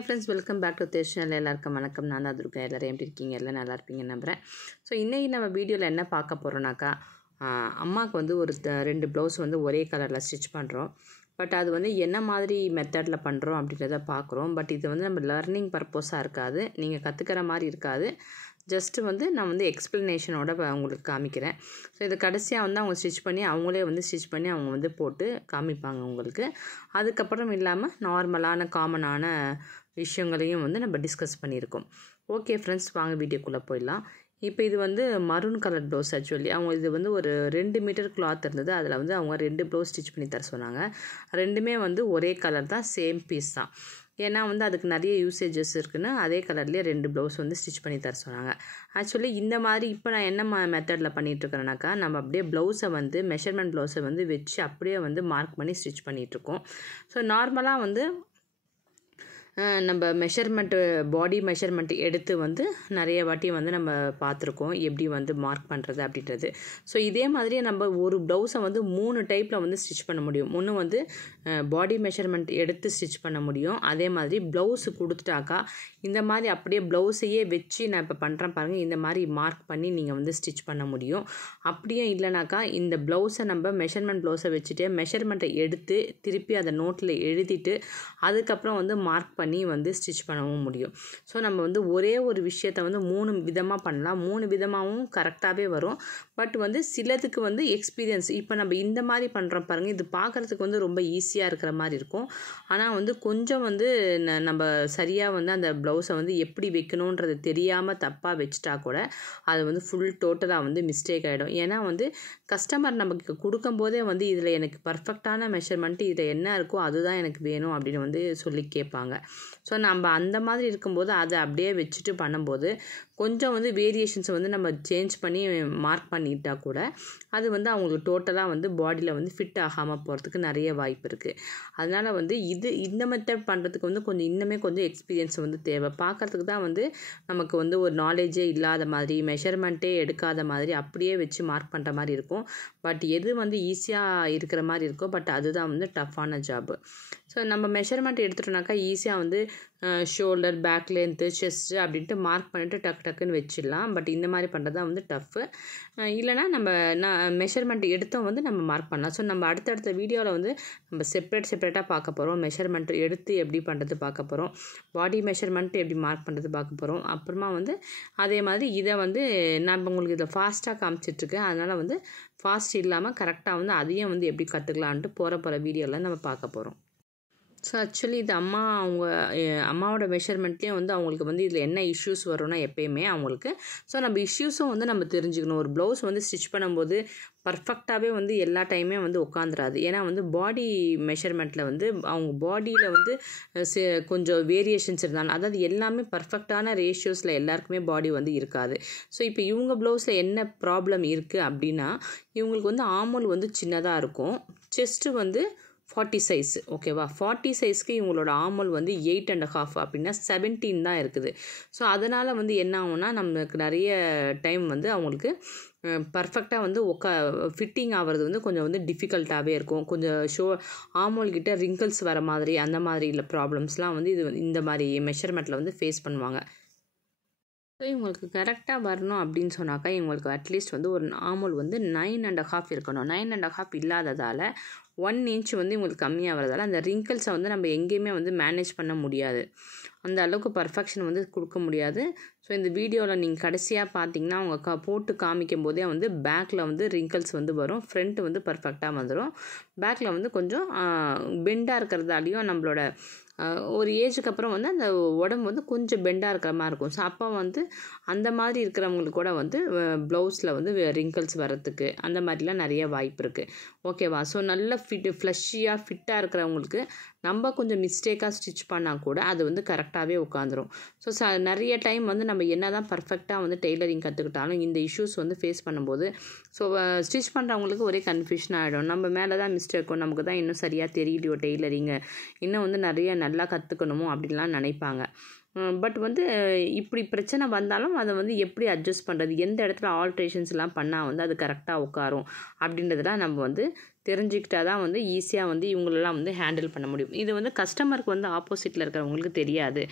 Hi friends, welcome back to this channel. எல்லாருக்கும் வணக்கம். நான் தான் துர்கா. எல்லாரும் எப்படி இருக்கீங்க? எல்லாம் நல்லா இருப்பீங்கன்னு நம்புறேன். ஸோ இன்னைக்கு நம்ம வீடியோவில் என்ன பார்க்க போகிறோம்னாக்கா, அம்மாவுக்கு வந்து ஒரு 2 ப்ளவுஸ் வந்து ஒரே கலரில் ஸ்டிச் பண்ணுறோம். பட் அது வந்து என்ன மாதிரி மெத்தடில் பண்ணுறோம் அப்படின்றத பார்க்குறோம். பட் இது வந்து நம்ம லேர்னிங் பர்பஸாக இருக்காது, நீங்கள் கற்றுக்கிற மாதிரி இருக்காது. ஜஸ்ட்டு வந்து நான் வந்து எக்ஸ்ப்ளனேஷனோட உங்களுக்கு காமிக்கிறேன். ஸோ இது கடைசியாக வந்து அவங்க ஸ்டிச் பண்ணி அவங்களே வந்து ஸ்டிச் பண்ணி அவங்க வந்து போட்டு காமிப்பாங்க உங்களுக்கு. அதுக்கப்புறம் இல்லாமல் நார்மலான காமனான விஷயங்களையும் வந்து நம்ம டிஸ்கஸ் பண்ணியிருக்கோம். ஓகே ஃப்ரெண்ட்ஸ், வாங்க வீடியோக்குள்ளே போயிடலாம். இப்போ இது வந்து மரூன் கலர் ப்ளவுஸ். ஆக்சுவலி அவங்க இது வந்து ஒரு 2 மீட்டர் கிளாத் இருந்தது. அதில் வந்து அவங்க 2 ப்ளவுஸ் ஸ்டிச் பண்ணி தர சொன்னாங்க. ரெண்டுமே வந்து ஒரே கலர் தான், சேம் பீஸ் தான். ஏன்னா வந்து அதுக்கு நிறைய யூசேஜஸ் இருக்குன்னு அதே கலர்லேயே 2 ப்ளவுஸ் வந்து ஸ்டிச் பண்ணி தர சொன்னாங்க. ஆக்சுவலி இந்த மாதிரி இப்போ நான் என்ன மெத்தடில் பண்ணிகிட்ருக்கிறேன்னாக்கா, நம்ம அப்படியே ப்ளவுஸை வந்து மெஷர்மெண்ட் ப்ளவுஸை வந்து வச்சு அப்படியே வந்து மார்க் பண்ணி ஸ்டிச் பண்ணிகிட்ருக்கோம். ஸோ நார்மலாக வந்து நம்ம மெஷர்மெண்ட்டு பாடி மெஷர்மெண்ட் எடுத்து வந்து நிறைய வாட்டி வந்து நம்ம பார்த்துருக்கோம் எப்படி வந்து மார்க் பண்ணுறது அப்படின்றது. ஸோ இதே மாதிரியே நம்ம ஒரு ப்ளவுஸை வந்து 3 டைப்பில் வந்து ஸ்டிச் பண்ண முடியும். ஒன்று வந்து பாடி மெஷர்மெண்ட் எடுத்து ஸ்டிச் பண்ண முடியும். அதே மாதிரி ப்ளவுஸு கொடுத்துட்டாக்கா இந்த மாதிரி அப்படியே ப்ளவுஸையே வச்சு நான் இப்போ பண்ணுறேன் பாருங்கள், இந்த மாதிரி மார்க் பண்ணி நீங்கள் வந்து ஸ்டிச் பண்ண முடியும். அப்படியே இல்லைனாக்கா இந்த ப்ளவுஸை நம்ம மெஷர்மெண்ட் ப்ளவுஸை வச்சுட்டு மெஷர்மெண்ட்டை எடுத்து திருப்பி அதை நோட்டில் எழுதிட்டு அதுக்கப்புறம் வந்து மார்க் பண்ணி வந்து ஸ்டிச் பண்ணவும் முடியும். ஸோ நம்ம வந்து ஒரே ஒரு விஷயத்தை வந்து 3 விதமாக பண்ணலாம். 3 விதமாகவும் கரெக்டாகவே வரும். பட் வந்து சிலதுக்கு வந்து எக்ஸ்பீரியன்ஸ், இப்போ நம்ம இந்த மாதிரி பண்ணுறோம் பாருங்கள், இது பார்க்குறதுக்கு வந்து ரொம்ப ஈஸியாக இருக்கிற மாதிரி இருக்கும். ஆனால் வந்து கொஞ்சம் வந்து நம்ம சரியாக வந்து அந்த ப்ளவுஸை வந்து எப்படி வைக்கணுன்றது தெரியாமல் தப்பாக வச்சுட்டா கூட அது வந்து ஃபுல் டோட்டலாக வந்து மிஸ்டேக் ஆகிடும். ஏன்னா வந்து கஸ்டமர் நமக்கு கொடுக்கும்போதே வந்து இதில் எனக்கு பர்ஃபெக்டான மெஷர்மெண்ட்டு இதில் என்ன இருக்கோ அதுதான் எனக்கு வேணும் அப்படின்னு வந்து சொல்லி கேட்பாங்க. ஸோ நம்ம அந்த மாதிரி இருக்கும்போது அதை அப்படியே வச்சுட்டு பண்ணும்போது கொஞ்சம் வந்து வேரியேஷன்ஸை வந்து நம்ம சேஞ்ச் பண்ணி மார்க் பண்ணிட்டா கூட அது வந்து அவங்களுக்கு டோட்டலாக வந்து பாடியில் வந்து ஃபிட் ஆகாமல் போகிறதுக்கு நிறைய வாய்ப்பு இருக்குது. அதனால் வந்து இந்த மெத்தட் பண்ணுறதுக்கு வந்து இன்னுமே கொஞ்சம் எக்ஸ்பீரியன்ஸ் வந்து தேவை. பார்க்குறதுக்கு தான் வந்து நமக்கு வந்து ஒரு நாலேஜே இல்லாத மாதிரி, மெஷர்மெண்ட்டே எடுக்காத மாதிரி அப்படியே வச்சு மார்க் பண்ணுற மாதிரி இருக்கும். பட் எது வந்து ஈஸியாக இருக்கிற மாதிரி இருக்கோ பட் அதுதான் வந்து டஃப்பான ஜாப்பு. ஸோ நம்ம மெஷர்மெண்ட் எடுத்துட்டோம்னாக்கா ஈஸியாக வந்து ஷோல்டர், பேக் லென்த்து, செஸ்ட்டு அப்படின்ட்டு மார்க் பண்ணிவிட்டு டக்குன்னு வச்சிடலாம். பட் இந்த மாதிரி பண்ணுறது தான் வந்து டஃப்பு. இல்லைனா நான் மெஷர்மெண்ட் எடுத்தோம் வந்து நம்ம மார்க் பண்ணலாம். ஸோ நம்ம அடுத்தடுத்த வீடியோவில் வந்து நம்ம செப்பரேட்டாக பார்க்க போகிறோம். மெஷர்மெண்ட் எடுத்து எப்படி பண்ணுறது பார்க்க போகிறோம். பாடி மெஷர்மெண்ட் எப்படி மார்க் பண்ணுறது பார்க்க போகிறோம். அப்புறமா வந்து அதே மாதிரி இதை வந்து நான் உங்களுக்கு இதை ஃபாஸ்ட்டாக காமிச்சிட்ருக்கேன். அதனால் வந்து ஃபாஸ்ட் இல்லாமல் கரெக்டாக வந்து அதையும் வந்து எப்படி கற்றுக்கலான்ட்டு போகிற வீடியோவில் நம்ம பார்க்க போகிறோம். ஸோ ஆக்சுவலி இது அம்மாவோட மெஷர்மெண்ட்லேயும் வந்து அவங்களுக்கு வந்து இதில் என்ன இஷ்யூஸ் வரும்னா எப்பயுமே அவங்களுக்கு, ஸோ நம்ம இஷ்யூஸும் வந்து நம்ம தெரிஞ்சுக்கணும். ஒரு ப்ளவுஸ் வந்து ஸ்டிச் பண்ணும்போது பர்ஃபெக்டாகவே வந்து எல்லா டைமே வந்து உட்காந்துராது. ஏன்னா வந்து பாடி மெஷர்மெண்ட்டில் வந்து அவங்க பாடியில் வந்து கொஞ்சம் வேரியேஷன்ஸ் இருந்தாலும், அதாவது எல்லாமே பர்ஃபெக்டான ரேஷியோஸில் எல்லாருக்குமே பாடி வந்து இருக்காது. ஸோ இப்போ இவங்க ப்ளவுஸில் என்ன ப்ராப்ளம் இருக்குது அப்படின்னா, இவங்களுக்கு வந்து ஆர்ம்ஹோல் வந்து சின்னதாக இருக்கும், செஸ்ட்டு வந்து 40 சைஸ். ஓகேவா, 40 சைஸ்க்கு இவங்களோட ஆர்ம்ஹோல் வந்து 8.5 அப்படின்னா 17 தான் இருக்குது. ஸோ அதனால் வந்து என்ன ஆகும்னா நமக்கு நிறைய டைம் வந்து அவங்களுக்கு பர்ஃபெக்டாக வந்து ஃபிட்டிங் ஆகிறது வந்து கொஞ்சம் வந்து டிஃபிகல்ட்டாகவே இருக்கும். கொஞ்சம் ஆர்ம்ஹோல் கிட்ட ரிங்கிள்ஸ் வர மாதிரி அந்த மாதிரி இல்லை ப்ராப்ளம்ஸ்லாம் வந்து இந்த மாதிரி மெஷர்மெண்ட்டில் வந்து ஃபேஸ் பண்ணுவாங்க. ஸோ இவங்களுக்கு கரெக்டாக வரணும் அப்படின்னு சொன்னாக்கா இவங்களுக்கு அட்லீஸ்ட் வந்து ஒரு ஆர்ம்ஹோல் வந்து 9.5 இருக்கணும். 9.5 இல்லாததால் 1 இன்ச் வந்து இவங்களுக்கு கம்மியாக வரதால் அந்த ரிங்கிள்ஸை வந்து நம்ம எங்கேயுமே வந்து மேனேஜ் பண்ண முடியாது. அந்த அளவுக்கு பர்ஃபெக்ஷன் வந்து கொடுக்க முடியாது. ஸோ இந்த வீடியோவில் நீங்கள் கடைசியாக பார்த்தீங்கன்னா அவங்க போட்டு காமிக்கும் போதே வந்து பேக்கில் வந்து ரிங்கிள்ஸ் வந்து வரும், ஃப்ரண்ட்டு வந்து பர்ஃபெக்டாக வந்துடும். பேக்கில் வந்து கொஞ்சம் பெண்டாக இருக்கிறதாலையும் நம்மளோட ஒரு ஏஜுக்கு அப்புறம் வந்து அந்த உடம்பு வந்து கொஞ்சம் பெண்டாக இருக்கிற மாதிரி இருக்கும். ஸோ அப்போ வந்து அந்த மாதிரி இருக்கிறவங்களுக்கு கூட வந்து ப்ளவுஸில் வந்து ரிங்கிள்ஸ் வரத்துக்கு அந்த மாதிரிலாம் நிறைய வாய்ப்பு இருக்குது. ஓகேவா, ஸோ நல்ல ஃபிட்டாக இருக்கிறவங்களுக்கு நம்ம கொஞ்சம் மிஸ்டேக்காக ஸ்டிச் பண்ணால் கூட அது வந்து கரெக்டாகவே உட்காந்துரும். ஸோ நிறைய டைம் வந்து நம்ம என்ன தான் பர்ஃபெக்டாக வந்து டெய்லரிங் கற்றுக்கிட்டாலும் இந்த இஷ்யூஸ் வந்து ஃபேஸ் பண்ணும்போது ஸோ ஸ்டிச் பண்ணுறவங்களுக்கு ஒரே கன்ஃபியூஷன் ஆகிடும். நம்ம மேலே தான் மிஸ்டேக்கும், நமக்கு தான் இன்னும் சரியாக தெரியலையோ டெய்லரிங்கு, இன்னும் வந்து நிறைய நல்லா கற்றுக்கணுமோ அப்படின்லாம் நினைப்பாங்க. பட் வந்து இப்படி பிரச்சனை வந்தாலும் அதை வந்து எப்படி அட்ஜஸ்ட் பண்ணுறது, எந்த இடத்துல ஆல்ட்ரேஷன்ஸ்லாம் பண்ணால் வந்து அது கரெக்டாக உட்காரும் அப்படின்றதெல்லாம் நம்ம வந்து தெரிஞ்சுக்கிட்டா தான் வந்து ஈஸியாக வந்து இவங்களெல்லாம் வந்து ஹேண்டில் பண்ண முடியும். இது வந்து கஸ்டமருக்கு வந்து ஆப்போசிட்டில் இருக்கிறவங்களுக்கு தெரியாது.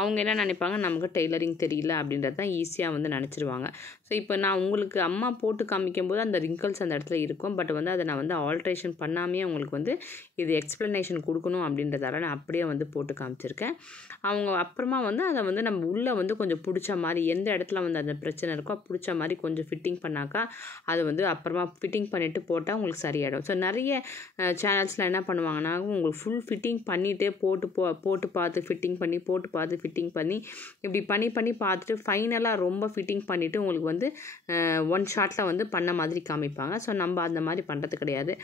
அவங்க என்ன நினைப்பாங்க, நமக்கு டெய்லரிங் தெரியல அப்படின்றது தான் ஈஸியாக வந்து நினச்சிருவாங்க. ஸோ இப்போ நான் உங்களுக்கு அம்மா போட்டு காமிக்கும்போது அந்த ரிங்கிள்ஸ் அந்த இடத்துல இருக்கும். பட் வந்து அதை நான் வந்து ஆல்ட்ரேஷன் பண்ணாமே அவங்களுக்கு வந்து இது எக்ஸ்ப்ளனேஷன் கொடுக்கணும் அப்படின்றதால நான் அப்படியே வந்து போட்டு காமிச்சிருக்கேன். அவங்க அப்புறமா வந்து அதை வந்து நம்ம உள்ளே வந்து கொஞ்சம் பிடிச்ச மாதிரி எந்த இடத்துல வந்து அந்த பிரச்சனை இருக்கோ பிடிச்ச மாதிரி கொஞ்சம் ஃபிட்டிங் பண்ணாக்கா அது வந்து அப்புறமா ஃபிட்டிங் பண்ணிவிட்டு போட்டால் உங்களுக்கு சரியாயிடும். ஸோ நிறைய சேனல்ஸில் என்ன பண்ணுவாங்கன்னா, உங்களுக்கு ஃபுல் ஃபிட்டிங் பண்ணிவிட்டு போட்டு பார்த்து ஃபிட்டிங் பண்ணி போட்டு பார்த்து ஃபிட்டிங் பண்ணி இப்படி பண்ணி பார்த்துட்டு ஃபைனலாக ரொம்ப ஃபிட்டிங் பண்ணிவிட்டு உங்களுக்கு வந்து ஒன் ஷாட்டில் வந்து பண்ண மாதிரி காமிப்பாங்க. ஸோ நம்ம அந்த மாதிரி பண்ணுறது கிடையாது.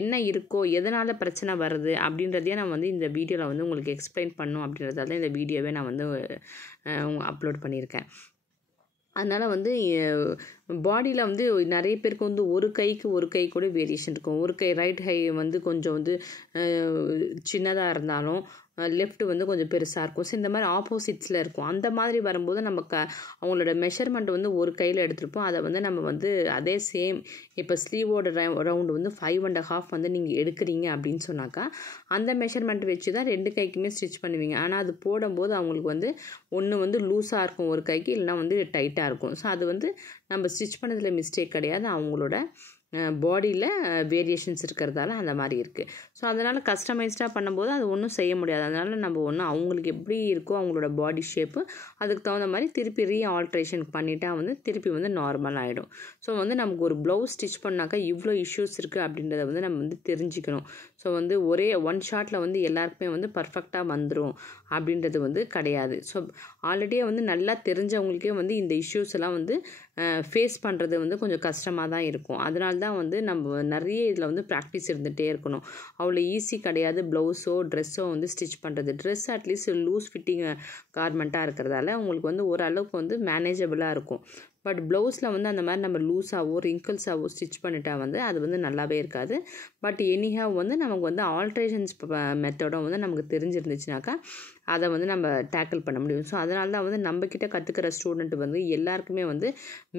என்ன இருக்கோ எதனால் பிரச்சனை வருது அப்படின்றதையே நான் வந்து இந்த வீடியோவில் வந்து உங்களுக்கு எக்ஸ்பிளைன் பண்ணும் அப்படின்றதால தான் இந்த வீடியோவே நான் வந்து அப்லோட் பண்ணியிருக்கேன். அதனால் வந்து பாடியில் வந்து நிறைய பேருக்கு வந்து ஒரு கை கூட வேரியேஷன் இருக்கும். ஒரு கை ரைட் கை வந்து கொஞ்சம் வந்து சின்னதாக இருந்தாலும் லெஃப்ட் வந்து கொஞ்சம் பெருசாக இருக்கும். ஸோ இந்த மாதிரி ஆப்போசிட்ஸில் இருக்கும். அந்த மாதிரி வரும்போது நம்ம அவங்களோட மெஷர்மெண்ட் வந்து ஒரு கையில் எடுத்துருப்போம். அதை வந்து நம்ம வந்து அதே சேம் இப்போ ஸ்லீவோட ரவுண்டு வந்து 5.5 வந்து நீங்கள் எடுக்கிறீங்க அப்படின்னு சொன்னாக்கா அந்த மெஷர்மெண்ட் வச்சு தான் 2 கைக்குமே ஸ்டிச் பண்ணுவீங்க. ஆனால் அது போடும்போது அவங்களுக்கு வந்து ஒன்று வந்து லூஸாக இருக்கும் ஒரு கைக்கு, இல்லைனா வந்து டைட்டாக இருக்கும். ஸோ அது வந்து நம்ம ஸ்டிச் பண்ணதில் மிஸ்டேக் கிடையாது, அவங்களோட பாடியில் வேரியேஷன்ஸ் இருக்கிறதால அந்த மாதிரி இருக்குது. ஸோ அதனால் கஸ்டமைஸ்டாக பண்ணும்போது அது ஒன்றும் செய்ய முடியாது. அதனால் நம்ம அவங்களுக்கு எப்படி இருக்கோ அவங்களோட பாடி ஷேப்பு அதுக்கு தகுந்த மாதிரி திருப்பி ஆல்ட்ரேஷன் பண்ணிட்டா வந்து திருப்பி வந்து நார்மல் ஆகிடும். ஸோ வந்து நமக்கு ஒரு ப்ளவுஸ் ஸ்டிச் பண்ணாக்கா இவ்வளோ இஷ்யூஸ் இருக்குது அப்படின்றத வந்து நம்ம வந்து தெரிஞ்சுக்கணும். ஸோ வந்து ஒரே ஒன் ஷாட்டில் வந்து எல்லாருக்குமே வந்து பர்ஃபெக்டாக வந்துடும் அப்படின்றது வந்து கிடையாது. ஸோ ஆல்ரெடியே வந்து நல்லா தெரிஞ்சவங்களுக்கே வந்து இந்த இஷ்யூஸ் எல்லாம் வந்து ஃபேஸ் பண்ணுறது வந்து கொஞ்சம் கஷ்டமாக தான் இருக்கும். அதனால தான் வந்து நம்ம நிறைய இதில் வந்து ப்ராக்டிஸ் இருந்துகிட்டே இருக்கணும். அவ்வளோ ஈஸி கிடையாது ப்ளவுஸோ ட்ரெஸ்ஸோ வந்து ஸ்டிச் பண்ணுறது. ட்ரெஸ் அட்லீஸ்ட் லூஸ் ஃபிட்டிங் கார்மெண்ட்டாக இருக்கிறதால உங்களுக்கு வந்து ஓரளவுக்கு வந்து மேனேஜபிளாக இருக்கும். பட் ப்ளவுஸில் வந்து அந்த மாதிரி நம்ம லூஸாகவோ ரிங்கிள்ஸாகவோ ஸ்டிச் பண்ணிட்டா வந்து அது வந்து நல்லாவே இருக்காது. பட் எனிஹாவ் வந்து நமக்கு வந்து ஆல்ட்ரேஷன்ஸ் மெத்தடும் வந்து நமக்கு தெரிஞ்சிருந்துச்சுனாக்கா அதை வந்து நம்ம டேக்கிள் பண்ண முடியும். ஸோ அதனால தான் வந்து நம்மக்கிட்ட கற்றுக்கிற ஸ்டூடெண்ட் வந்து எல்லாருக்குமே வந்து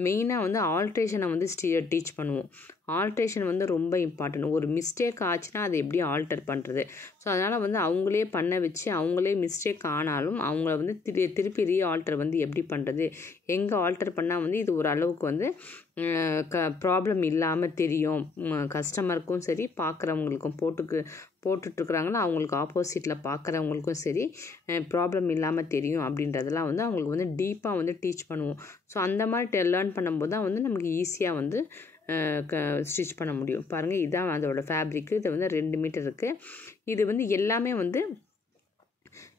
மெயினாக வந்து ஆல்ட்ரேஷனை வந்து டீச் பண்ணுவோம். ஆல்ட்ரேஷன் வந்து ரொம்ப இம்பார்ட்டன்ட். ஒரு மிஸ்டேக் ஆச்சுன்னா அதை எப்படி ஆல்டர் பண்ணுறது. ஸோ அதனால் வந்து அவங்களே பண்ண வச்சு அவங்களே மிஸ்டேக் ஆனாலும் அவங்கள வந்து திருப்பி ஆல்டர் வந்து எப்படி பண்ணுறது, எங்கே ஆல்டர் பண்ணால் வந்து இது ஒரு அளவுக்கு வந்து ப்ராப்ளம் இல்லாமல் தெரியும் கஸ்டமருக்கும் சரி பார்க்குறவங்களுக்கும் போட்டுட்ருக்குறாங்களோ அவங்களுக்கு ஆப்போசிட்டில் பார்க்குறவங்களுக்கும் சரி ப்ராப்ளம் இல்லாமல் தெரியும் அப்படின்றதெல்லாம் வந்து அவங்களுக்கு வந்து டீப்பாக வந்து டீச் பண்ணுவோம். ஸோ அந்த மாதிரி லேர்ன் பண்ணும்போது தான் வந்து நமக்கு ஈஸியாக வந்து ஸ்டிச் பண்ண முடியும். பாருங்கள், இதுதான் அதோட ஃபேப்ரிக்கு. இது வந்து 2 மீட்டர் இருக்குது. இது வந்து எல்லாமே வந்து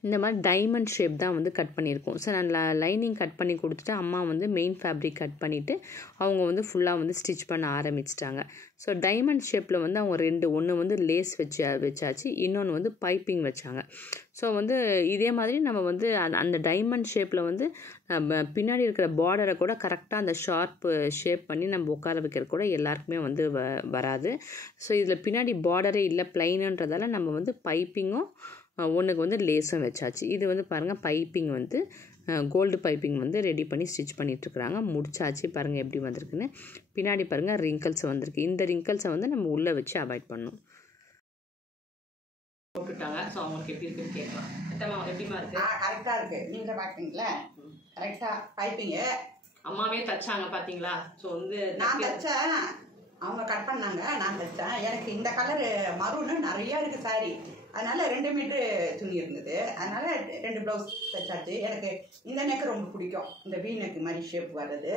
இந்த மாதிரி டைமண்ட் ஷேப் தான் வந்து கட் பண்ணியிருக்கோம். ஸோ நான் லைனிங் கட் பண்ணி கொடுத்துட்டு அம்மா வந்து மெயின் ஃபேப்ரிக் கட் பண்ணிவிட்டு அவங்க வந்து ஃபுல்லாக வந்து ஸ்டிச் பண்ண ஆரம்பிச்சிட்டாங்க. ஸோ டைமண்ட் ஷேப்பில் வந்து அவங்க ஒன்று வந்து லேஸ் வச்சாச்சு, இன்னொன்று வந்து பைப்பிங் வச்சாங்க. ஸோ வந்து இதே மாதிரி நம்ம வந்து அந்த டைமண்ட் ஷேப்பில் வந்து பின்னாடி இருக்கிற பார்டரை கூட கரெக்டாக அந்த ஷார்ப்பு ஷேப் பண்ணி நம்ம உட்கார வைக்கிறது கூட எல்லாருக்குமே வந்து வராது. ஸோ இதில் பின்னாடி பார்டரே இல்லை ப்ளைனுன்றதால நம்ம வந்து பைப்பிங்கும் ஒன்றுக்கு வந்து லேஸும் வச்சாச்சு. இது வந்து பாருங்கள் பைப்பிங் வந்து கோல்டு பைப்பிங் வந்து ரெடி பண்ணி ஸ்டிச் பண்ணிகிட்ருக்குறாங்க. முடிச்சாச்சு. பாருங்கள் எப்படி வந்திருக்குன்னு. பின்னாடி பாருங்கள் ரிங்கிள்ஸ் வந்திருக்கு. இந்த ரிங்கிள்ஸை வந்து நம்ம உள்ளே வச்சு அவாய்ட் பண்ணணும். போட்டுட்டாங்க. ஸோ அவங்களுக்கு எப்படி இருக்குன்னு கேட்கலாம். எப்படிமா இருக்கு? கரெக்டாக இருக்குது. நீங்கள் பார்த்தீங்களா கரெக்டாக பைப்பிங்கு அம்மாவே தைச்சாங்க பார்த்தீங்களா? ஸோ வந்து நான் தைச்சேன், அவங்க கட் பண்ணாங்க, நான் தைச்சேன். எனக்கு இந்த கலரு மரூன்னு நிறையா இருக்குது சாரி, அதனால 2 மீட்ரு துணி இருந்தது, அதனால 2 ப்ளவுஸ் தைச்சாச்சு. எனக்கு இந்த நெக்கு ரொம்ப பிடிக்கும். இந்த வீ நெக்கு மாதிரி ஷேப் வர்றது,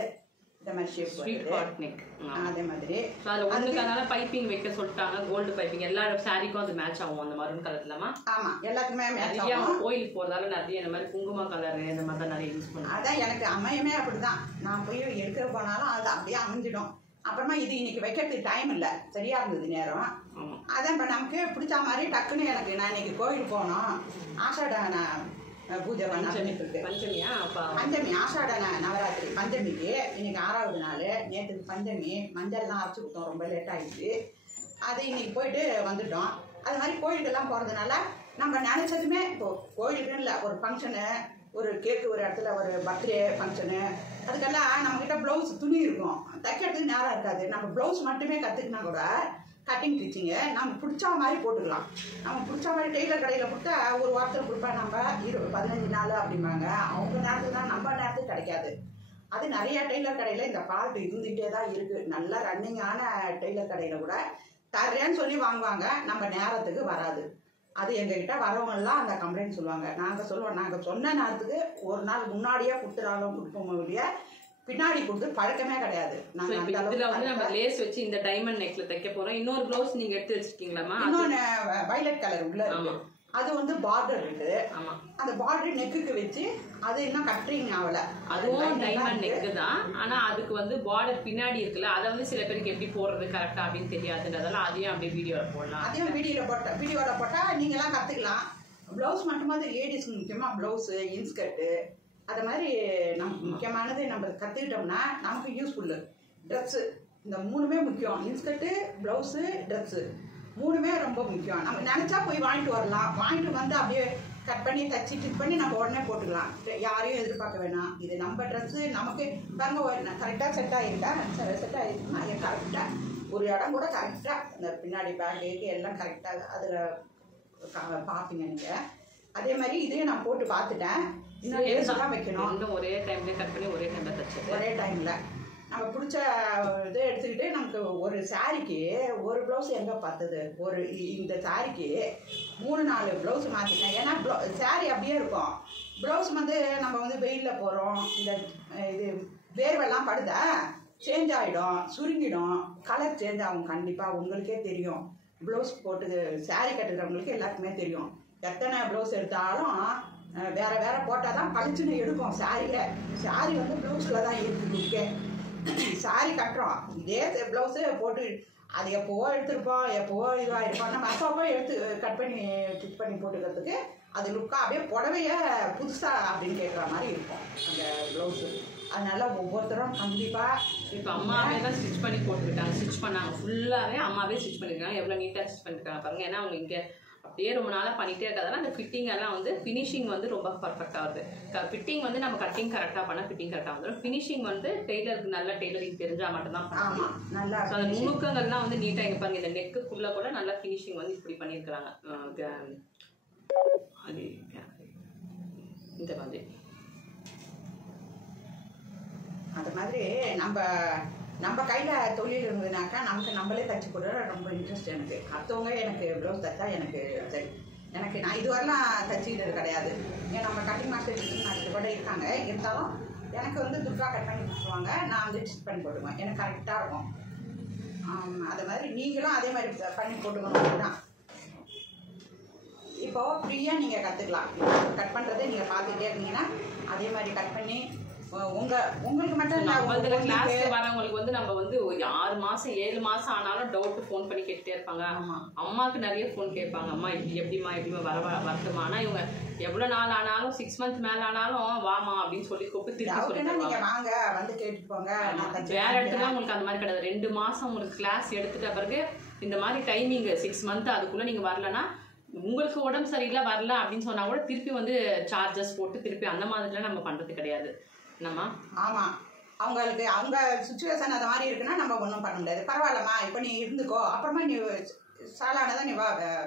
இந்த மாதிரி ஷேப் வருது, அதே மாதிரி அதனால பைப்பிங் வைக்க சொல்லிட்டாங்க. கோல்டு பைப்பிங் எல்லா சாரிக்கும் அது மேட்ச் ஆகும். அந்த மரூன் கலர்லமா ஆமாம், எல்லாத்துக்குமே மேட்ச் ஆகும். கோயிலுக்கு போகிறதால நிறைய இந்த மாதிரி குங்கும கலர் இந்த மாதிரி தான் நிறைய யூஸ் பண்ணுவேன். அதான் எனக்கு அமையமே அப்படிதான். நான் போய் எடுக்க போனாலும் அது அப்படியே அமைஞ்சிடும். அப்புறமா இது இன்னைக்கு வைக்கிறதுக்கு டைம் இல்லை, சரியா இருந்தது நேரம். அதான் இப்போ நமக்கு பிடிச்ச மாதிரி டக்குன்னு எனக்கு நான் இன்னைக்கு கோயிலுக்கு போனோம். ஆஷாட பூஜை பஞ்சமி, ஆஷாட நவராத்திரி பஞ்சமிக்கு இன்னைக்கு 6வது நாள். நேற்றுக்கு பஞ்சமி, மஞ்சள்லாம் அரைச்சி கொடுத்தோம், ரொம்ப லேட் ஆகிடுச்சு. அது இன்னைக்கு போயிட்டு வந்துட்டோம். அது மாதிரி கோயிலுக்கெல்லாம் போகிறதுனால நம்ம நினச்சதுமே இப்போ கோயிலுக்குன்னு இல்லை, ஒரு ஃபங்க்ஷனு ஒரு கேக்கு ஒரு இடத்துல ஒரு பர்த்டே ஃபங்க்ஷனு அதுக்கெல்லாம் நம்மக்கிட்ட ப்ளவுஸ் துணி இருக்கும், தைக்கிறதுக்கு நேரம் இருக்காது. நம்ம ப்ளவுஸ் மட்டுமே கற்றுக்கினா கூட கட்டிங் ஸ்டிச்சிங்கு நம்ம பிடிச்ச மாதிரி போட்டுக்கலாம். நம்ம பிடிச்ச மாதிரி டெய்லர் கடையில் கொடுத்தா ஒரு வாரத்தில் கொடுப்பேன், நம்ம 15 நாள் அப்படிம்பாங்க. அவங்க நேரத்துக்கு தான் நம்ம நேரத்துக்கு கிடைக்காது. அது நிறைய டெய்லர் கடையில் இந்த ஃபால்ட் இருந்துகிட்டே தான் இருக்குது. நல்ல ரன்னிங்கான டெய்லர் கடையில் கூட தர்றேன்னு சொல்லி வாங்குவாங்க, நம்ம நேரத்துக்கு வராது. அது எங்ககிட்ட வரவங்கெல்லாம் அந்த கம்ப்ளைண்ட் சொல்லுவாங்க. நாங்கள் சொல்லுவோம், நாங்கள் சொன்ன நேரத்துக்கு ஒரு நாள் முன்னாடியே கொடுத்துறாலும் கொடுப்போம் இல்லையா, பின்னாடி கொடுத்து பழக்கமே கிடையாது. இதுல வந்து நம்ம லேஸ் வச்சு இந்த டைமண்ட் நெக்ல தைக்க போறோம். இன்னொரு ப்ளவுஸ் நீங்க எடுத்து வச்சிருக்கீங்களாமா? இன்னொன்னு வயலட் கலர் உள்ள அது வந்து பார்டர் இருக்கு. அந்த பார்டர் நெக்குக்கு வச்சு அது இன்னும் கட்டிங் ஆகல. அதுவும் டைமண்ட் நெக்கு தான், ஆனா அதுக்கு வந்து பார்டர் பின்னாடி இருக்குல்ல, அதை வந்து சில பேருக்கு எப்படி போடுறது கரெக்டா அப்படின்னு தெரியாதுன்றதால அதையும் அப்படியே வீடியோல போடலாம். அதையும் வீடியோல போட்டா நீங்க எல்லாம் கத்துக்கலாம். பிளவுஸ் மட்டுமாவது லேடிஸ்க்கு முக்கியமா பிளவுஸ், இன்ஸ்கர்ட் அது மாதிரி நமக்கு முக்கியமானது நம்ம கத்துக்கிட்டோம்னா நமக்கு யூஸ்ஃபுல்லு. ட்ரெஸ்ஸு இந்த 3மே முக்கியம். இன்ஸ்கர்ட்டு, ப்ளவுஸு, ட்ரெஸ்ஸு 3மே ரொம்ப முக்கியம். நம்ம நினச்சா போய் வாங்கிட்டு வரலாம். வாங்கிட்டு வந்து அப்படியே கட் பண்ணி தச்சு டிச் பண்ணி நம்ம உடனே போட்டுக்கலாம். யாரையும் எதிர்பார்க்க வேணாம். இது நம்ம ட்ரெஸ்ஸு நமக்கு பாருங்க கரெக்டாக செட் ஆகிருக்கா, செட் ஆகிருக்குன்னா கரெக்டாக ஒரு இடம் கூட கரெக்டாக இந்த பின்னாடி பேக்கு எல்லாம் கரெக்டாக அதில் பார்ப்பீங்க நீங்கள். அதே மாதிரி இதையும் நான் போட்டு பார்த்துட்டேன். இன்னும் லேஸ்லாம் வைக்கணும். ஒரே டைம்ல கட் பண்ணி ஒரே டைம்ல தச்சு ஒரே டைமில் நம்ம பிடிச்ச இதை எடுத்துக்கிட்டு நமக்கு ஒரு சாரிக்கு ஒரு ப்ளவுஸ் எங்கே பார்த்தது, ஒரு இந்த சாரிக்கு 3-4 ப்ளவுஸ் மாற்றிட்டேன். ஏன்னா சாரி அப்படியே இருக்கும். ப்ளவுஸ் வந்து நம்ம வந்து வெயிலில் போகிறோம், இந்த இது வேர்வெல்லாம் படுதா சேஞ்ச் ஆகிடும், சுருங்கிடும், கலர் சேஞ்ச் ஆகும். கண்டிப்பாக உங்களுக்கே தெரியும். ப்ளவுஸ் போட்டு சாரி கட்டுக்கிறவங்களுக்கு எல்லாருக்குமே தெரியும். எத்தனை ப்ளவுஸ் எடுத்தாலும் வேறு வேறு போட்டால் தான் பளிச்சுன்னு எடுக்கும் சாரியில். சாரி வந்து ப்ளவுஸில் தான் இருக்குது. சாரி கட்டுறோம், இதே ப்ளவுஸு போட்டு அது எப்போவோ எடுத்துருப்போம், எப்போவோ இதுவாக இருப்போம். நம்ம அப்பப்போ எடுத்து கட் பண்ணி ஸ்டிச் பண்ணி போட்டுக்கிறதுக்கு அது லுக்காக அப்படியே புடவைய புதுசாக அப்படின்னு கேட்குற மாதிரி இருக்கும் அந்த ப்ளவுஸு. அதனால ஒவ்வொருத்தரும் கண்டிப்பாக இப்போ அம்மாவே தான் ஸ்டிச் பண்ணி போட்டுக்கிட்டாங்க, ஸ்டிச் பண்ணாங்க ஃபுல்லாகவே அம்மாவே ஸ்டிச் பண்ணியிருக்காங்க. எவ்வளோ நீட்டாக ஸ்டிச் பண்ணியிருக்காங்க பாருங்கள். ஏன்னா அவங்க இங்கே அப்படியே ரொம்ப நாளாக பண்ணிகிட்டே இருக்கிறதால அந்த ஃபிட்டிங் எல்லாம் வந்து ஃபினிஷிங் வந்து ரொம்ப பர்ஃபெக்டாக வருது. ஃபிட்டிங் வந்து நம்ம கட்டிங் கரெக்டாக பண்ணால் ஃபிட்டிங் கரெக்டாக வந்துடும். ஃபினிஷிங் வந்து டெய்லருக்கு நல்ல டெய்லரிங் தெரிஞ்சால் மட்டும்தான் பண்ணலாம். நல்லா அந்த நுணுக்கங்கள்லாம் வந்து நீட்டாக இங்கே பாருங்க. இந்த நெக்குக்குள்ளே கூட நல்ல ஃபினிஷிங் வந்து இப்படி பண்ணியிருக்கிறாங்க. அது இந்த மாதிரி அந்த மாதிரி நம்ம கையில் தொழில் இருந்ததுனாக்கா நமக்கு நம்மளே தைச்சி போட ரொம்ப இன்ட்ரெஸ்ட். எனக்கு அடுத்தவங்க எனக்கு ப்ளவுஸ் தைச்சா எனக்கு சரி. எனக்கு நான் இதுவரெல்லாம் தைச்சிக்கிட்டது கிடையாது. ஏன் நம்ம கட்டிங் மாஸ்டர் டீச்சர் மாஸ்டர் கூட இருக்காங்க. இருந்தாலும் எனக்கு வந்து துர்கா கட் பண்ணி கொடுத்துருவாங்க, நான் வந்து ஸ்டிச் பண்ணி போட்டுக்குவேன். எனக்கு கரெக்டாக இருக்கும். அது மாதிரி நீங்களும் அதே மாதிரி பண்ணி போட்டுக்கணும் தான். இப்போது ஃப்ரீயாக நீங்கள் கற்றுக்கலாம். கட் பண்ணுறதை நீங்கள் பார்த்துக்கிட்டே இருந்தீங்கன்னா அதே மாதிரி கட் பண்ணி உங்களுக்கு மட்டும் கிளாஸ் வரவங்களுக்கு வந்து நம்ம வந்து 6 மாசம் 7 மாசம் ஆனாலும் டவுட் ஃபோன் பண்ணி கேட்டுட்டே இருப்பாங்க. அம்மாவுக்கு நிறைய ஃபோன் கேட்பாங்க, அம்மா இப்படி எப்படிமா வரட்டுமா. ஆனா இவங்க எவ்வளவு நாள் ஆனாலும் 6 மந்த் மேல ஆனாலும் வாமா அப்படின்னு சொல்லி கூப்பிட்டு வாங்க வந்து கேட்டு போங்க. வேற இடத்துல உங்களுக்கு அந்த மாதிரி கிடையாது. 2 மாசம் உங்களுக்கு கிளாஸ் எடுத்துட்ட பிறகு இந்த மாதிரி டைமிங் 6 மந்த் அதுக்குள்ள நீங்க வரலன்னா உங்களுக்கு உடம்பு சரியில்லை வரல அப்படின்னு சொன்னா கூட திருப்பி வந்து சார்ஜஸ் போட்டு திருப்பி அந்த மாதிரிலாம் நம்ம பண்றது கிடையாது. ஆமாம், அவங்களுக்கு அவங்க சுச்சுவேஷன் அந்த மாதிரி இருக்குன்னா நம்ம ஒன்றும் பண்ண முடியாது. பரவாயில்லம்மா இப்போ நீ இருந்துக்கோ, அப்புறமா நீ சாலானதான் நீ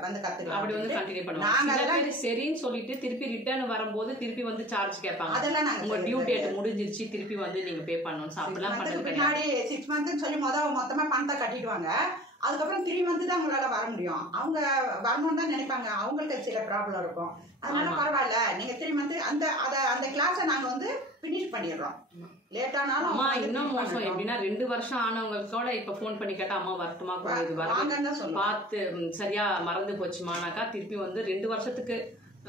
வந்து கத்துக்கலாம். அப்படி வந்து கண்டினியூ பண்ணுவாங்க. சரின்னு சொல்லிட்டு திருப்பி ரிட்டர்ன் வரும்போது திருப்பி வந்து சார்ஜ் கேட்பாங்க. அதெல்லாம் நாங்கள் உங்க டியூ டேட் முடிஞ்சிருச்சு திருப்பி வந்து நீங்க பே பண்ணணும். அப்படிலாம் பண்ணுறது பின்னாடி 6 மந்த்னு சொல்லி மொத்தமாக பணத்தை கட்டிடுவாங்க. அதுக்கப்புறம் 3 மந்த் தான் உங்களால வர முடியும். அவங்க வரணும்னு தான் நினைப்பாங்க. அவங்களுக்கு சில ப்ராப்ளம் இருக்கும். அதனால பரவாயில்ல, நீங்க 3 மந்த் அந்த கிளாஸை நாங்க வந்து ஃபினிஷ் பண்ணிடுறோம். லேட்டானாலும் அம்மா இன்னும் மோசம் எப்படின்னா 2 வருஷம் ஆனவங்களோட இப்ப போன் பண்ணி கேட்டா அம்மா வரட்டுமா கூட இது பார்த்து சரியா மறந்து போச்சுமானாக்கா திருப்பி வந்து 2 வருஷத்துக்கு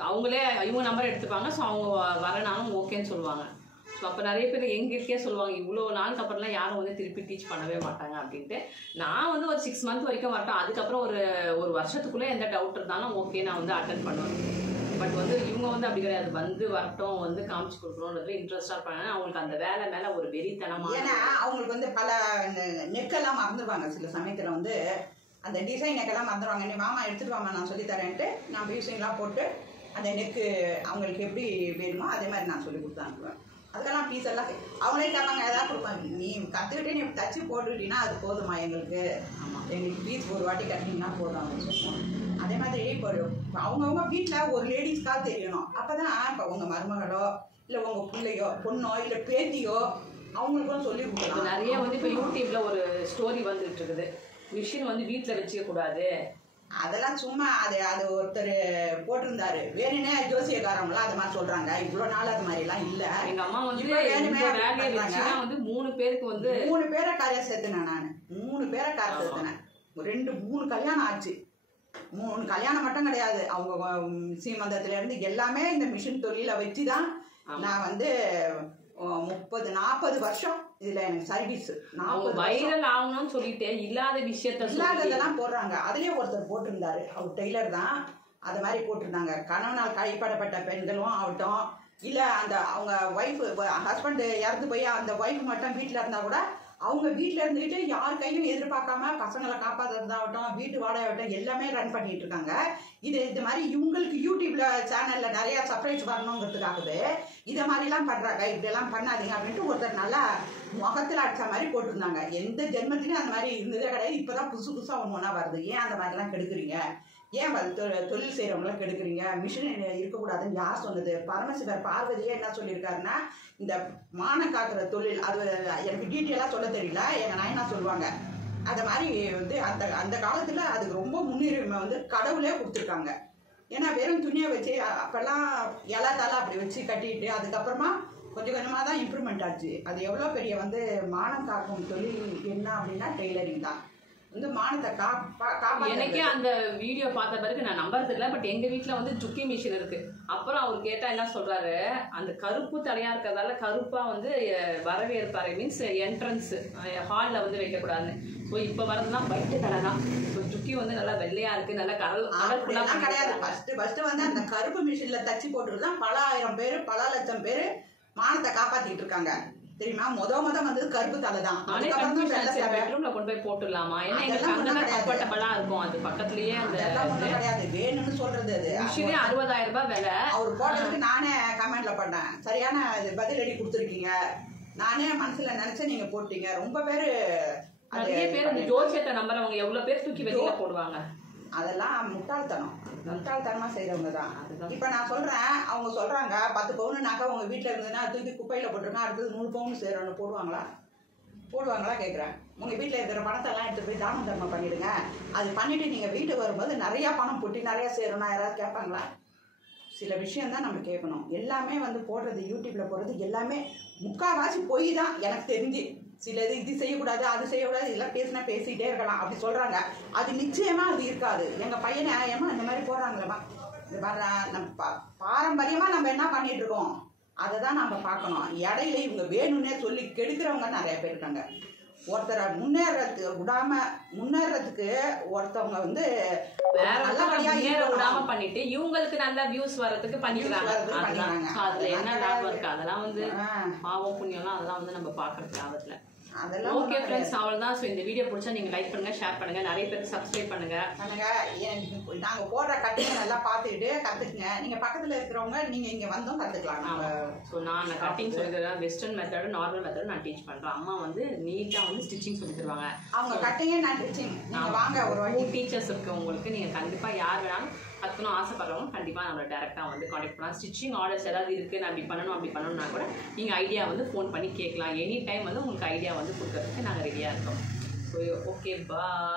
அவங்களே இவங்க நம்பர் எடுத்துப்பாங்க. ஸோ அவங்க வரனாலும் ஓகேன்னு சொல்லுவாங்க. ஸோ அப்போ நிறைய பேர் எங்களுக்கே சொல்லுவாங்க இவ்வளோ நாளுக்கு அப்புறம்லாம் யாரும் வந்து திருப்பி டீச் பண்ணவே மாட்டாங்க அப்படின்ட்டு. நான் வந்து ஒரு 6 மந்த் வரைக்கும் வரட்டும், அதுக்கப்புறம் ஒரு வருஷத்துக்குள்ளே எந்த டவுட் இருந்தாலும் ஓகே நான் வந்து அட்டன் பண்ணுவேன். பட் வந்து இவங்க வந்து அப்படி கிடையாது, வந்து வரட்டும் வந்து காமிச்சு கொடுக்கணும்ன்றது இன்ட்ரெஸ்டாக இருப்பாங்க. அவங்களுக்கு அந்த வேலை மேலே ஒரு வெறித்தனமாக, ஏன்னா அவங்களுக்கு வந்து பல நெக்கெல்லாம் மறந்துடுவாங்க. சில சமயத்தில் வந்து அந்த டிசைன் நெக்கெல்லாம் மறந்துடுவாங்க. நீ வாமா எடுத்துட்டு வாமா நான் சொல்லித்தரேன்ட்டு நான் பீசிங்லாம் போட்டு அந்த நெக்கு அவங்களுக்கு எப்படி வேணுமோ அதே மாதிரி நான் சொல்லி கொடுத்து அனுப்புவேன். அதுக்கெல்லாம் ஃபீஸ் எல்லாம் அவங்களே கேட்பாங்க, எதாவது கொடுப்பாங்க. நீ கற்றுக்கிட்டே நீ தச்சு போட்டுக்கிட்டீங்கன்னா அது போதுமா எங்களுக்கு, எங்களுக்கு ஃபீஸ் ஒரு வாட்டி கட்டினீங்கன்னா போதும் அப்படின்னு சொல்லுவோம். அதே மாதிரி இப்போ அவங்கவுங்க வீட்டில் ஒரு லேடிஸ்க்காக தெரியணும். அப்போ தான் இப்போ உங்கள் மருமகளோ இல்லை உங்கள் பிள்ளையோ பொண்ணோ இல்லை பேத்தியோ அவங்களுக்கும் சொல்லி கொடுக்கலாம். நிறைய வந்து இப்போ யூடியூப்ல ஒரு ஸ்டோரி வந்துட்டு இருக்குது, மிஷின் வந்து வீட்டில் வச்சுக்க கூடாது. அதெல்லாம் சும்மா அது ஒருத்தர் போட்டிருந்தாரு, வேணுனே ஜோசியக்காரங்களாம் அது மாதிரி சொல்றாங்க. இவ்வளவு நாள் அது மாதிரி எல்லாம் இல்ல. எங்க அம்மா வந்து வந்து 3 பேருக்கு வந்து 3 பேரை காரியம் சேர்த்துனேன். நான் 3 பேரை காரியம் சேர்த்துனேன். 2-3 கல்யாணம் ஆச்சு. 3 கல்யாணம் மட்டும் கிடையாது, அவங்க சீமந்தத்துல இருந்து எல்லாமே இந்த மிஷின் தொழில வச்சுதான் நான் வந்து 30-40 வருஷம் இதுல எனக்கு சர்வீஸ். வைரல் ஆகணும்னு சொல்லிட்டு இல்லாததெல்லாம் போடுறாங்க. அதுலயே ஒருத்தர் போட்டிருந்தாரு, அவர் டெய்லர் தான், அது மாதிரி போட்டிருந்தாங்க. கணவனால் கைப்படப்பட்ட பெண்களும் ஆகட்டும், இல்ல அந்த அவங்க ஒய்ஃப் ஹஸ்பண்ட் இறந்து போய் அந்த ஒய்ஃப் மட்டும் வீட்டுல இருந்தா கூட அவங்க வீட்டுல இருந்துட்டு யார் கையும் எதிர்பார்க்காம பசங்களை காப்பாத்துறதாகட்டும், வீட்டு வாடகையாகட்டும் எல்லாமே ரன் பண்ணிட்டு இருக்காங்க. இது மாதிரி இவங்களுக்கு யூடியூப்ல சேனல்ல நிறைய சர்ப்ரைஸ் வரணுங்கிறதுக்காகவே இதை மாதிரிலாம் பண்றாங்க. இப்படியெல்லாம் பண்ணாதீங்க அப்படின்ட்டு ஒருத்தர் நல்லா முகத்துல அடிச்ச மாதிரி போட்டிருந்தாங்க. எந்த ஜென்மத்திலையும் அந்த மாதிரி இருந்ததே கிடையாது. இப்பதான் புதுசா ஒண்ணா வருது. ஏன் அந்த மாதிரிலாம் கெடுக்குறீங்க, ஏன் தொழில் செய்யறவங்களாம் கெடுக்குறீங்க, மிஷின் இருக்கக்கூடாதுன்னு யார் சொன்னது? பரமசிவர் பார்வதியே என்ன சொல்லியிருக்காருன்னா, இந்த மானம் காக்குற தொழில் அது எனக்கு டீட்டெயிலாக சொல்ல தெரியல, எங்கள் நாயனா சொல்லுவாங்க. அது மாதிரி வந்து அந்த காலத்தில் அதுக்கு ரொம்ப முன்னுரிமை வந்து கடவுளே கொடுத்துருக்காங்க. ஏன்னா வெறும் துணியை வச்சு அப்போல்லாம் இலத்தால அப்படி வச்சு கட்டிட்டு அதுக்கப்புறமா கொஞ்சம் கொஞ்சமாக தான் இம்ப்ரூவ்மெண்ட் ஆச்சு. அது எவ்வளோ பெரிய வந்து மானம் காக்கும் தொழில் என்ன அப்படின்னா டெய்லரிங் தான். வந்து மானத்தை எனக்கே அந்த வீடியோ பார்த்த பிறகு நான் நம்புறது இல்லை. பட் எங்க வீட்டுல வந்து ஜுக்கி மிஷின் இருக்கு. அப்புறம் அவர் கேட்டா என்ன சொல்றாரு, அந்த கருப்பு தலையா இருக்கிறதால கருப்பா வந்து வரவேற்பாரு, மீன்ஸ் என்ட்ரன்ஸ் ஹால்ல வந்து வைக்கக்கூடாதுன்னு. ஸோ இப்போ வரதுதான் பட்டு கடை தான். ஸோ ஜுக்கி வந்து நல்லா வெள்ளையா இருக்கு, நல்லா கலர்ஃபுல்லா கிடையாது. ஃபர்ஸ்ட் வந்து அந்த கருப்பு மிஷின்ல தச்சு போட்டுதான் பல ஆயிரம் பேர் பல லட்சம் பேர் மானத்தை காப்பாத்திட்டு இருக்காங்க. தெரியுமா? முத வந்தது கருப்பு தலை தான். பெட்ரூம்ல கொண்டு போய் போட்டுடலாமா? ஏன்னா எங்களுக்கு அங்கதான் கம்ஃபர்டபுளா இருக்கும். அது பக்கத்துலயே அந்த கிடையாது, வேணும்னு சொல்றது. அது 60,000 ரூபாய் விலை. அவர் போட்டதுக்கு நானே கமெண்ட்ல பண்ணேன், சரியான பதிலடி கொடுத்துருக்கீங்க. நானே மனசுல நினைச்சேன், நீங்க போட்டீங்க. ரொம்ப பேரு நிறைய பேர் இந்த ஜோசியத்தை நம்புறவங்க எவ்வளவு பேர் தூக்கி வெளியில போடுவாங்க. அதெல்லாம் முட்டாள்தனமா செய்யறவங்க தான். இப்ப நான் சொல்றேன், அவங்க சொல்றாங்க 10 பவுன் நகை உங்க வீட்டுல இருந்ததுன்னா தூக்கி குப்பையில போட்டுருங்க, அடுத்தது 100 பவுன் சேரணும். போடுவாங்களா கேக்குறேன். உங்க வீட்டுல இருக்கிற பணத்தை எல்லாம் எடுத்து போய் தானம் தர்மம் பண்ணிடுங்க. அது பண்ணிட்டு நீங்க வீட்டுக்கு வரும்போது நிறைய பணம் போட்டி நிறைய சேரணும். யாராவது கேட்பாங்களா? சில விஷயம் தான் நம்ம கேட்கணும். எல்லாமே வந்து போடுறது, யூடியூப்ல போடுறது எல்லாமே முக்கால்வாசி பொய் தான் எனக்கு தெரிஞ்சு. சில இது செய்யக்கூடாது, அது செய்யக்கூடாது, இதெல்லாம் பேசிட்டே இருக்கலாம் அப்படி சொல்றாங்க. அது நிச்சயமா அது இருக்காது. எங்க பையனை ஏமா இந்த மாதிரி போடுறாங்களேம்மா, இது நம்ம பாரம்பரியமா நம்ம என்ன பண்ணிட்டு இருக்கோம் அதை தான் நம்ம பார்க்கணும். இடையில இவங்க வேணும்னே சொல்லி கெடுக்கிறவங்க நிறைய பேர் இருக்காங்க. ஒருத்தரை முன்னேறதுக்கு ஒருத்தவங்க வந்து விடாம பண்ணிட்டு இவங்களுக்கு நல்ல வியூஸ் வரதுக்கு பண்ணிக்கிறாங்க. அதுல என்ன லாபம் இருக்கு? அதெல்லாம் வந்து பாவம் புண்ணியம்லாம் அதெல்லாம் வந்து நம்ம பாக்குறது லாபத்துல. ஓகே ஃப்ரெண்ட்ஸ், அவ்வளவுதான். ஸோ இந்த வீடியோ பிடிச்சா நீங்க லைக் பண்ணுங்க, ஷேர் பண்ணுங்க, நிறைய பேருக்கு சப்ஸ்கிரைப் பண்ணுங்க. நாங்க போடுற கட்டிங்க நல்லா பார்த்துக்கிட்டு கத்துக்குங்க. நீங்க பக்கத்துல இருக்கிறவங்க நீங்க இங்க வந்தோம் கத்துக்கலாம். ஸோ நான் கட்டிங் சொல்லித்தருவேன். வெஸ்டர்ன் மெத்தட், நார்மல் மெத்தட் நான் டீச் பண்றேன். அம்மா வந்து நீட்டா வந்து ஸ்டிச்சிங் சொல்லி தருவாங்க. அவங்க கட்டிங்க, நான் ஸ்டிச்சிங். நீங்க வாங்க, ஒரு டீச்சர்ஸ் இருக்கு உங்களுக்கு. நீங்க கண்டிப்பா யார் வேணாலும் கற்றுக்கணும் ஆசைப்படுறவங்க கண்டிப்பா நம்மளை டேரெக்டாக வந்து கான்டெக்ட் பண்ணலாம். ஸ்டிச்சிங் ஆர்டர்ஸ் ஏதாவது இருக்குது, நான் அப்படி பண்ணணும்னா கூட நீங்கள் ஐடியா வந்து ஃபோன் பண்ணி கேட்கலாம். எனி டைம் வந்து உங்களுக்கு ஐடியா வந்து கொடுக்கறதுக்கு நாங்கள் ரெடியாக இருக்கோம். ஸோ ஓகே, பாய்.